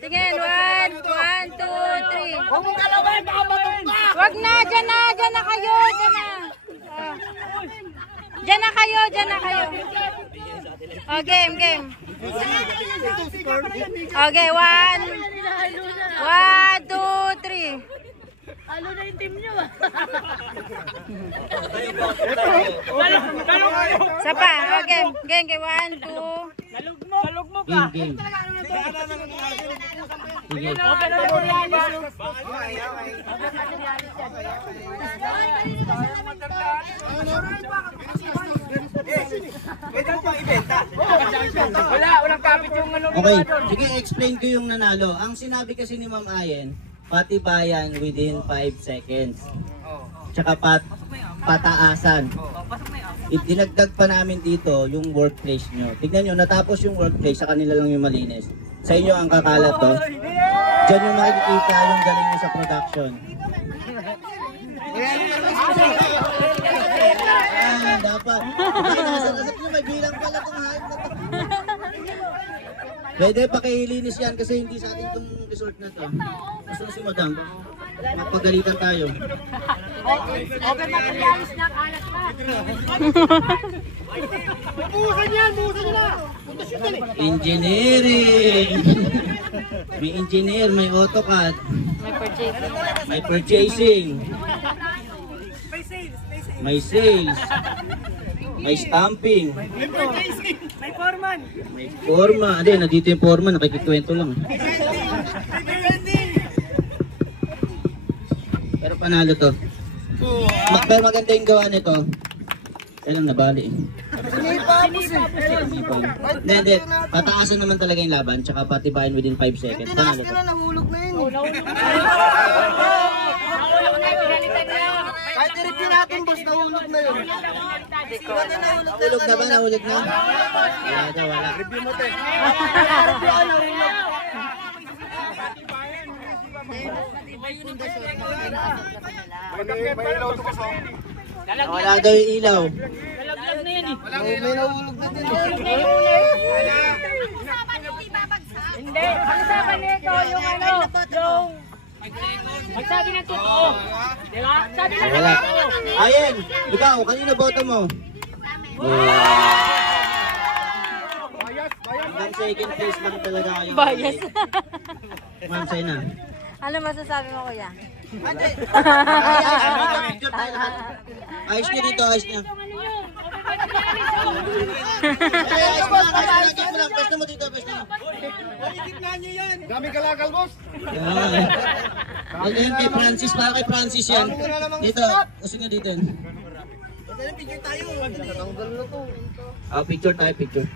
Sige, 1, 2, 3. Huwag mong galawin, baka matong ka! Wag na, dyan na kayo, dyan na. Dyan na kayo. Oh, game. Okay, 1, 2, 3. Halo na yung team nyo. Sapa, okay, game, 1, 2. Nalugmo ka. Game. Sige. Walang kapit yung ano. Okay, sige, explain ko yung nanalo. Ang sinabi kasi ni Ma'am Ayen, patibayan within 5 seconds. Tsaka pataasan. Dinagdag pa namin dito yung workplace nyo. Tignan nyo, natapos yung workplace, sa kanila lang yung malinis. Sa inyo ang kakalat to. Diyan yung makikita yung galing nyo sa production. Dapat. Nasa nyo, may bilang pala itong hype na to. Pwede pakihilinis yan kasi hindi sa atin itong resort na to. Gusto na si Madam. Mapagalitan tayo. Okay, materialis na kalat pa. Buhusan nyo na! Engineering! May engineer, may AutoCAD, may purchasing, may sales, may stamping, May foreman! may forma. Hindi, nandito yung forma, nakikikwento lang. Pero panalo to. Pero maganda yung gawa nito. Yan ang nabali. Hindi. Pataasan naman talaga yung laban, tsaka patibayan within 5 seconds. Panalo to. Nahulog na yun. Kahit i-review natin, boss, nahulog na yun. Nahulog na ba? Nahulog na? Wala daw, wala. Review mo, te. May ilaw to kasi. Wala daw yung ilaw. May nahulog na din. Hindi, ang sabi nito yung ano, yung magsabi ng totoo. Di ba? Sabi lang ng Wala. totoo. Ayen, ikaw, kanino boto mo? Hanggang second place lang talaga kayo. Bias. Ma'am, sa'yo na. Ano masasabi mo, kuya? Ayos niya dito, ayos niya. Pwesto mo dito, pwesto mo. Daming kalakal, boss. Yan. Ano yan kay Francis, para kay Francis yan. Dito, gusto nyo dito. Picture tayo. Natanggal na to. Picture tayo, picture.